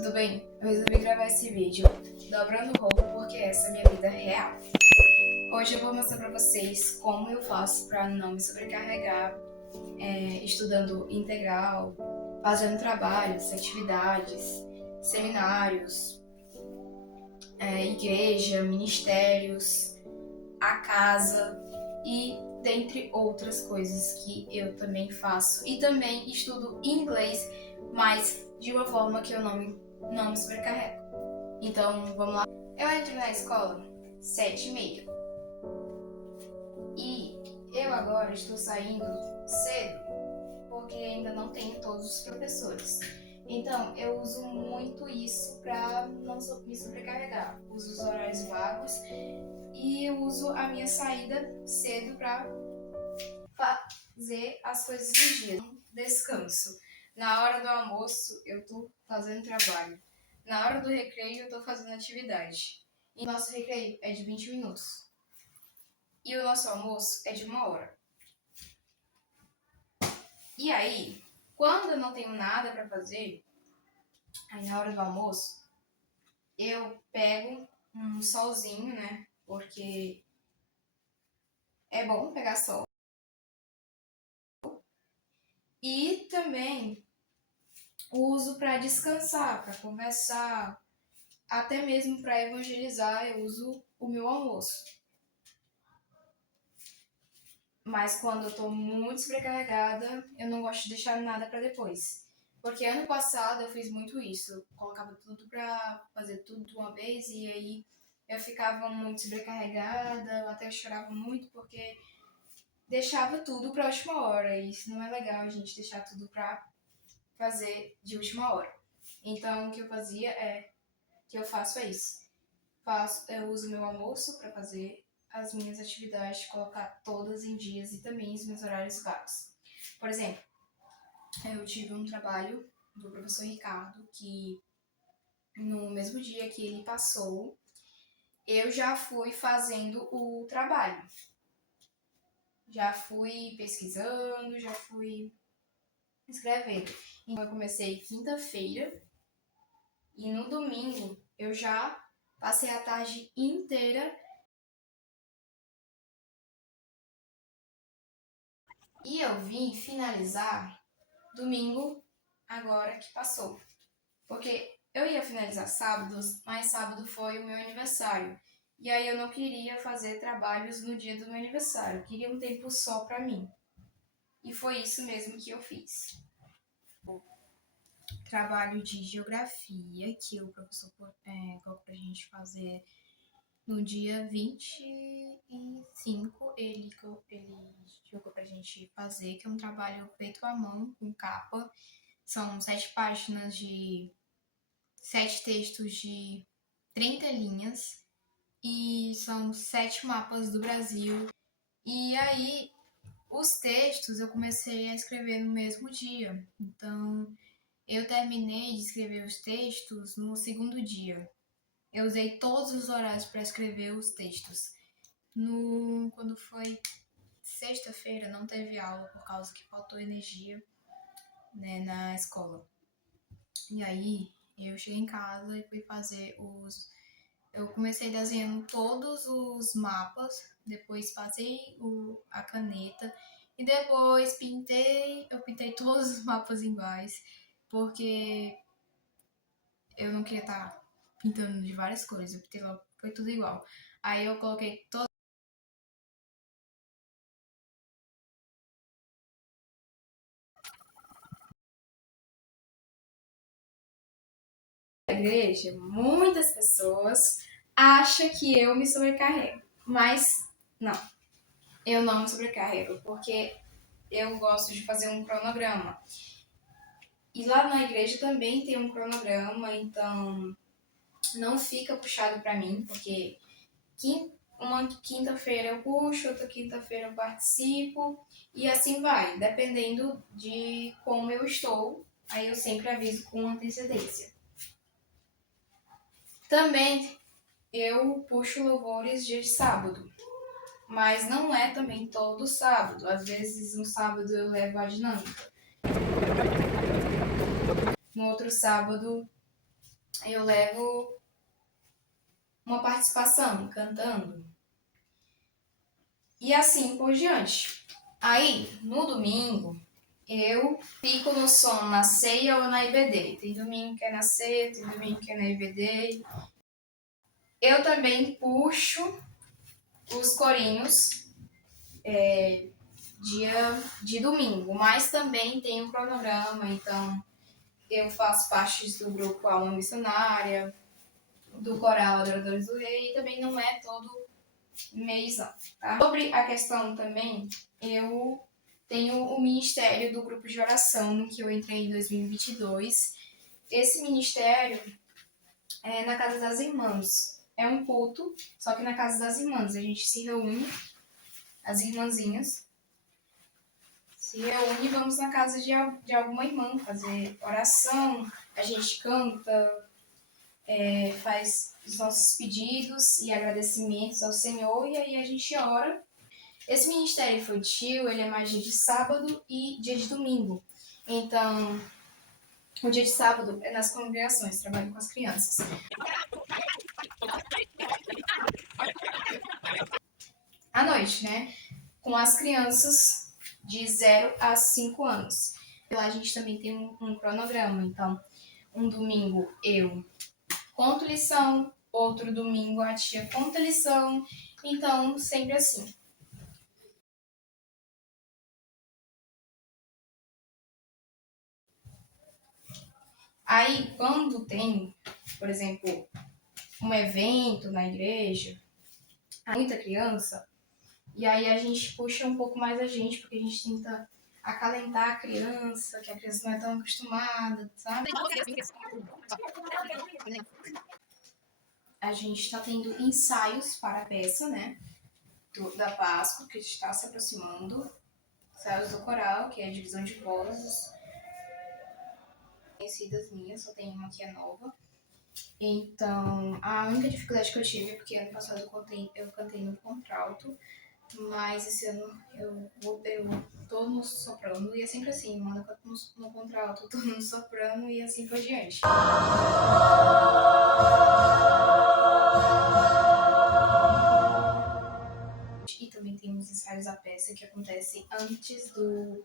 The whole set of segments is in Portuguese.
tudo bem? Eu resolvi gravar esse vídeo dobrando roupa porque essa é a minha vida real. Hoje eu vou mostrar pra vocês como eu faço pra não me sobrecarregar estudando integral, fazendo trabalhos, atividades, seminários, igreja, ministérios, a casa e dentre outras coisas que eu também faço. E também estudo inglês, mas de uma forma que eu não me sobrecarrego. Então, vamos lá. Eu entro na escola 7h30. E eu agora estou saindo cedo, porque ainda não tenho todos os professores. Então, eu uso muito isso para não me sobrecarregar. Uso os horários vagos e eu uso a minha saída cedo para fazer as coisas do dia. Descanso. Na hora do almoço, eu tô fazendo trabalho. Na hora do recreio, eu tô fazendo atividade. E nosso recreio é de 20 minutos. E o nosso almoço é de 1 hora. E aí, quando eu não tenho nada pra fazer, aí na hora do almoço, eu pego um solzinho, né? Porque é bom pegar sol. E também uso para descansar, para conversar, até mesmo para evangelizar, eu uso o meu almoço. Mas quando eu tô muito sobrecarregada, eu não gosto de deixar nada para depois. Porque ano passado eu fiz muito isso. Eu colocava tudo pra fazer tudo de uma vez e aí eu ficava muito sobrecarregada, até eu chorava muito porque deixava tudo pra última hora. E isso não é legal, a gente deixar tudo pra fazer de última hora. Então o que eu fazia que eu faço é isso. Eu uso meu almoço para fazer as minhas atividades, colocar todas em dias e também os meus horários vagos. Por exemplo, eu tive um trabalho do professor Ricardo que no mesmo dia que ele passou, eu já fui fazendo o trabalho. Já fui pesquisando, já fui escrevendo. Então eu comecei quinta-feira e no domingo eu já passei a tarde inteira e eu vim finalizar domingo agora que passou. Porque eu ia finalizar sábados, mas sábado foi o meu aniversário. E aí eu não queria fazer trabalhos no dia do meu aniversário. Eu queria um tempo só pra mim. E foi isso mesmo que eu fiz. Trabalho de geografia que o professor colocou pra gente fazer no dia 25, ele jogou pra gente fazer, que é um trabalho feito à mão, com capa. São 7 páginas de 7 textos de 30 linhas e são 7 mapas do Brasil. E aí, os textos eu comecei a escrever no mesmo dia. Então, eu terminei de escrever os textos no segundo dia. Eu usei todos os horários para escrever os textos. Quando foi sexta-feira, não teve aula por causa que faltou energia, né, na escola. E aí, eu cheguei em casa e fui fazer Eu comecei desenhando todos os mapas, depois passei a caneta e depois eu pintei todos os mapas iguais, porque eu não queria estar pintando de várias cores, eu pintei logo, foi tudo igual. Aí eu coloquei todos na igreja, muitas pessoas acham que eu me sobrecarrego, mas não, eu não me sobrecarrego, porque eu gosto de fazer um cronograma. E lá na igreja também tem um cronograma, então não fica puxado para mim, porque uma quinta-feira eu puxo, outra quinta-feira eu participo, e assim vai, dependendo de como eu estou, aí eu sempre aviso com antecedência. Também eu puxo louvores dia de sábado, mas não é também todo sábado, às vezes no sábado eu levo a dinâmica. No outro sábado eu levo uma participação cantando. E assim por diante. Aí, no domingo, eu fico no som na ceia ou na IBD. Tem domingo que é na ceia, tem domingo que é na IBD. Eu também puxo os corinhos dia de domingo, mas também tem um cronograma, então eu faço parte do grupo Alma Missionária, do Coral Adoradores do Rei, e também não é todo mês não, tá? Sobre a questão também, eu tenho o ministério do grupo de oração, que eu entrei em 2022. Esse ministério é na Casa das Irmãs. É um culto, só que na Casa das Irmãs. A gente se reúne, as irmãzinhas, se reúne e vamos na casa de alguma irmã fazer oração, a gente canta, faz os nossos pedidos e agradecimentos ao Senhor e aí a gente ora. Esse ministério infantil, ele é mais dia de sábado e dia de domingo. Então, o dia de sábado é nas congregações, trabalho com as crianças. À noite, né? Com as crianças de 0 a 5 anos. Lá a gente também tem um cronograma. Então, um domingo eu conto lição, outro domingo a tia conta lição. Então, sempre assim. Aí, quando tem, por exemplo, um evento na igreja, muita criança, e aí a gente puxa um pouco mais a gente, porque a gente tenta acalentar a criança, que a criança não é tão acostumada, sabe? A gente está tendo ensaios para a peça, né? Da Páscoa, que está se aproximando. Ensaios do coral, que é a divisão de vozes. Conhecidas minhas, só tem uma que é nova. Então, a única dificuldade que eu tive é porque ano passado eu cantei no contralto, mas esse ano eu tô no soprano e é sempre assim, uma eu canto no contralto, eu tô no soprano e assim por diante. E também tem os ensaios da peça que acontecem antes do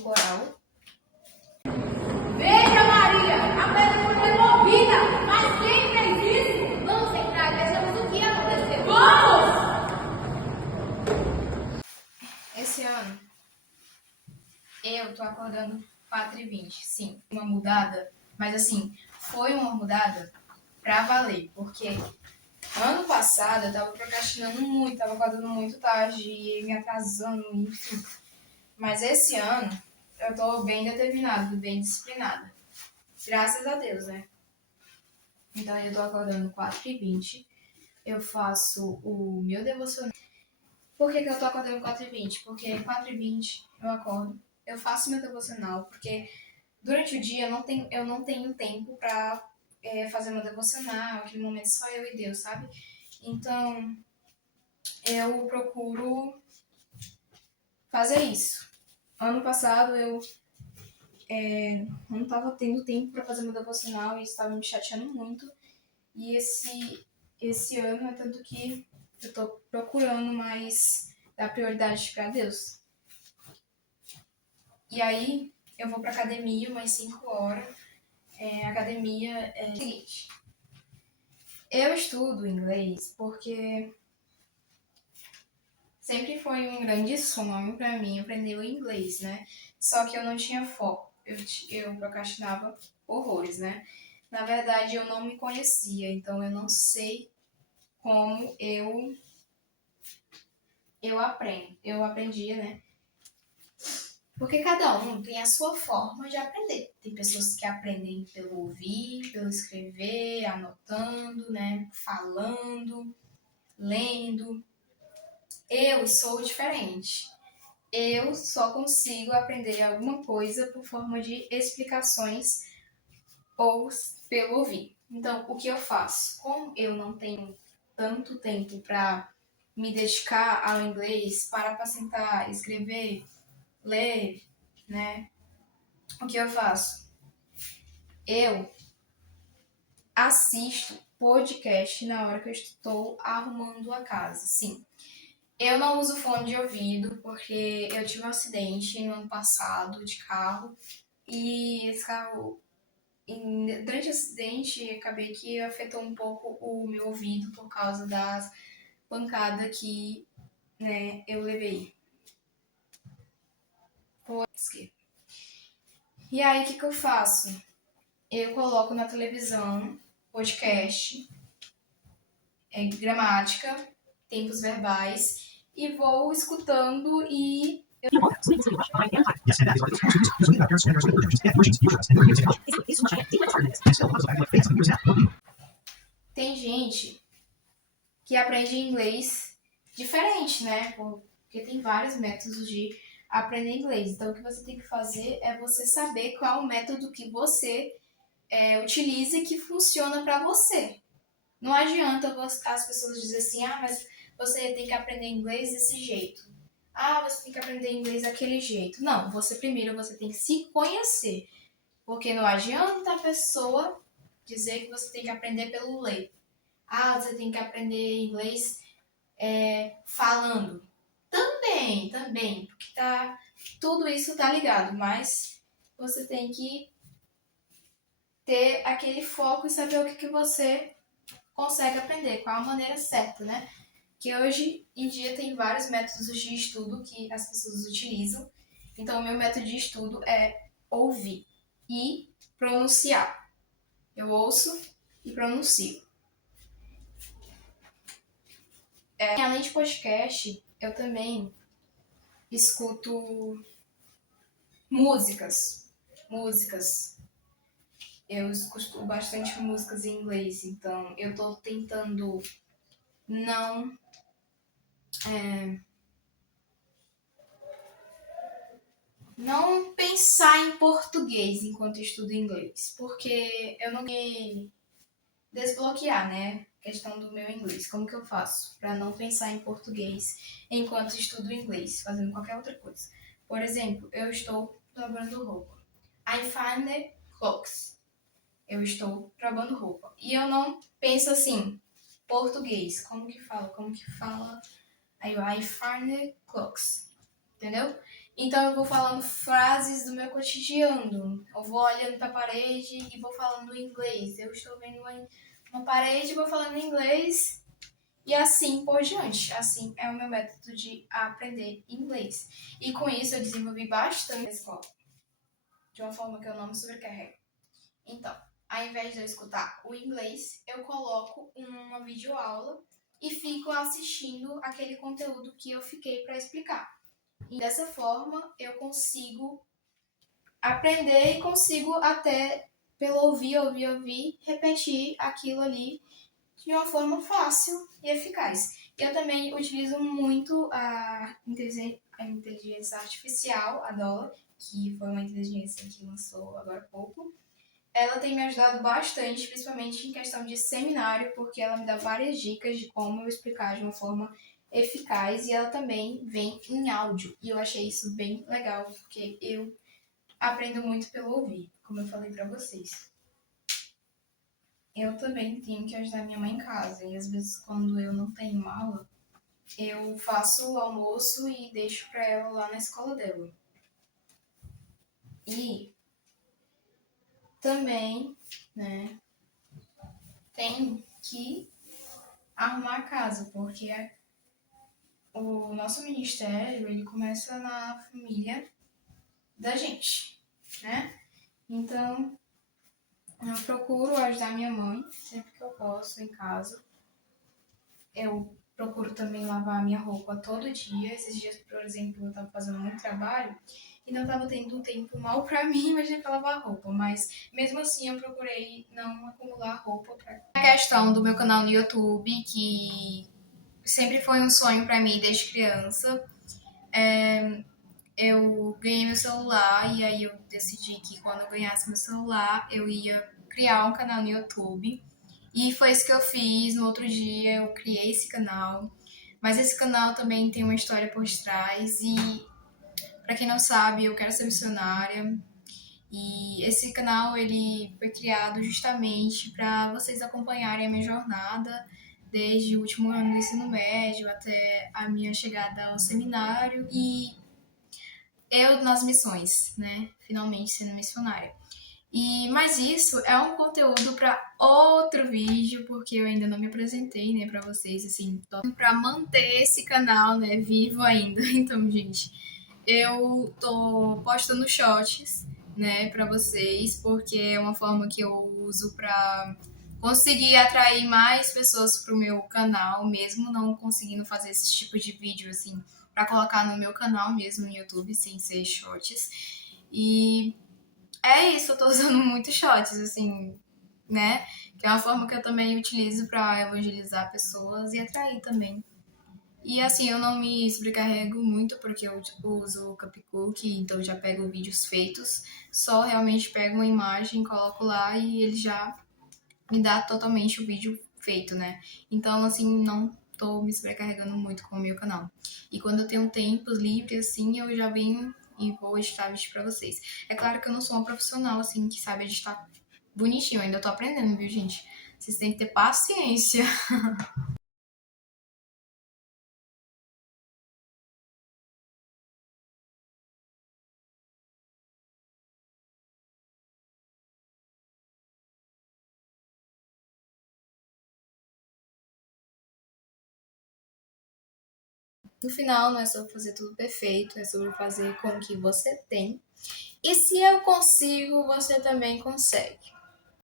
coral. Veja, Maria, a pedra foi removida. Mas quem fez isso? Vamos entrar e vejamos o que aconteceu. Vamos! Esse ano, eu tô acordando 4h20. Sim, uma mudada, mas assim, foi uma mudada pra valer, porque ano passado eu tava procrastinando muito, tava acordando muito tarde e me atrasando, enfim. Mas esse ano eu tô bem determinada, bem disciplinada. Graças a Deus, né? Então eu tô acordando 4h20. Eu faço o meu devocional. Por que eu tô acordando 4h20? Porque 4h20 eu acordo, eu faço meu devocional, porque durante o dia eu não tenho tempo pra fazer meu devocional, aquele momento só eu e Deus, sabe? Então eu procuro fazer isso. Ano passado eu não estava tendo tempo para fazer meu devocional e isso estava me chateando muito. E esse ano é tanto que eu tô procurando mais dar prioridade para Deus. E aí eu vou pra academia umas 5 horas. A academia é o seguinte. Eu estudo inglês porque sempre foi um grande sonho para mim aprender o inglês, né? Só que eu não tinha foco. Eu procrastinava horrores, né? Na verdade, eu não me conhecia, então eu não sei como eu aprendo. Eu aprendia, né? Porque cada um tem a sua forma de aprender. Tem pessoas que aprendem pelo ouvir, pelo escrever, anotando, né? Falando, lendo. Eu sou diferente. Eu só consigo aprender alguma coisa por forma de explicações ou pelo ouvir. Então, o que eu faço? Como eu não tenho tanto tempo para me dedicar ao inglês, para sentar, escrever, ler, né? O que eu faço? Eu assisto podcast na hora que eu estou arrumando a casa. Sim, eu não uso fone de ouvido porque eu tive um acidente no ano passado de carro e esse carro, durante o acidente, acabei que afetou um pouco o meu ouvido por causa das pancadas que, né, eu levei. E aí, o que eu faço? Eu coloco na televisão podcast, gramática, tempos verbais e vou escutando e tem gente que aprende inglês diferente, né? Porque tem vários métodos de aprender inglês. Então, o que você tem que fazer é você saber qual é o método que você utiliza e que funciona para você. Não adianta as pessoas dizerem assim, mas você tem que aprender inglês desse jeito. Você tem que aprender inglês daquele jeito. Não, você tem que se conhecer. Porque não adianta a pessoa dizer que você tem que aprender pelo ler. Você tem que aprender inglês falando. Também, porque tudo isso tá ligado, mas você tem que ter aquele foco e saber o que você consegue aprender, qual a maneira certa, né? Que hoje em dia tem vários métodos de estudo que as pessoas utilizam. Então, o meu método de estudo é ouvir e pronunciar. Eu ouço e pronuncio. Além de podcast, eu também escuto músicas. Eu escuto bastante músicas em inglês, então eu tô tentando não pensar em português enquanto estudo inglês, porque eu não quero desbloquear, né? Questão do meu inglês. Como que eu faço para não pensar em português enquanto estudo inglês, fazendo qualquer outra coisa? Por exemplo, eu estou lavando roupa. I find the clothes. Eu estou lavando roupa. E eu não penso assim, português. Como que fala? Aí eu, I find the clothes. Entendeu? Então eu vou falando frases do meu cotidiano. Eu vou olhando para a parede e vou falando em inglês. Eu estou vendo uma parede e vou falando em inglês. E assim por diante. Assim é o meu método de aprender inglês. E com isso eu desenvolvi bastante na escola. De uma forma que eu não me sobrecarrego. Então, ao invés de eu escutar o inglês, eu coloco uma videoaula e fico assistindo aquele conteúdo que eu fiquei para explicar. E dessa forma, eu consigo aprender e consigo até, pelo ouvir, repetir aquilo ali de uma forma fácil e eficaz. Eu também utilizo muito a inteligência artificial, a Dollar, que foi uma inteligência que lançou agora há pouco. Ela tem me ajudado bastante, principalmente em questão de seminário, porque ela me dá várias dicas de como eu explicar de uma forma eficaz e ela também vem em áudio. E eu achei isso bem legal, porque eu aprendo muito pelo ouvir, como eu falei para vocês. Eu também tenho que ajudar minha mãe em casa e às vezes quando eu não tenho aula, eu faço o almoço e deixo para ela lá na escola dela. E também, né, tem que arrumar a casa, porque o nosso ministério, ele começa na família da gente, né? Então, eu procuro ajudar minha mãe sempre que eu posso em casa. Eu procuro também lavar a minha roupa todo dia. Esses dias, por exemplo, eu tava fazendo muito trabalho e não tava tendo um tempo mal pra mim, imagina pra lavar roupa. Mas, mesmo assim, eu procurei não acumular roupa pra... A questão do meu canal no YouTube, que sempre foi um sonho pra mim desde criança. Eu ganhei meu celular e aí eu decidi que quando eu ganhasse meu celular, eu ia criar um canal no YouTube. E foi isso que eu fiz. No outro dia eu criei esse canal. Mas esse canal também tem uma história por trás. E, pra quem não sabe, eu quero ser missionária. E esse canal ele foi criado justamente para vocês acompanharem a minha jornada desde o último ano do ensino médio até a minha chegada ao seminário e eu nas missões, né? Finalmente sendo missionária. Mas isso é um conteúdo para outro vídeo, porque eu ainda não me apresentei, né, para vocês, assim, para manter esse canal, né, vivo ainda. Então, gente, eu tô postando shorts, né, para vocês, porque é uma forma que eu uso para conseguir atrair mais pessoas pro meu canal, mesmo não conseguindo fazer esse tipo de vídeo assim, para colocar no meu canal mesmo no YouTube, sem ser shorts. E é isso, eu tô usando muito shorts, assim, né? Que é uma forma que eu também utilizo para evangelizar pessoas e atrair também. E assim, eu não me sobrecarrego muito porque eu uso o Capcook, então eu já pego vídeos feitos, só realmente pego uma imagem, coloco lá e ele já me dá totalmente o vídeo feito, né? Então, assim, não tô me sobrecarregando muito com o meu canal. E quando eu tenho tempo livre, assim, eu já venho e vou editar vídeo pra vocês. É claro que eu não sou uma profissional, assim, que sabe editar bonitinho, eu ainda tô aprendendo, viu, gente? Vocês têm que ter paciência. No final, não é sobre fazer tudo perfeito, é sobre fazer com o que você tem. E se eu consigo, você também consegue.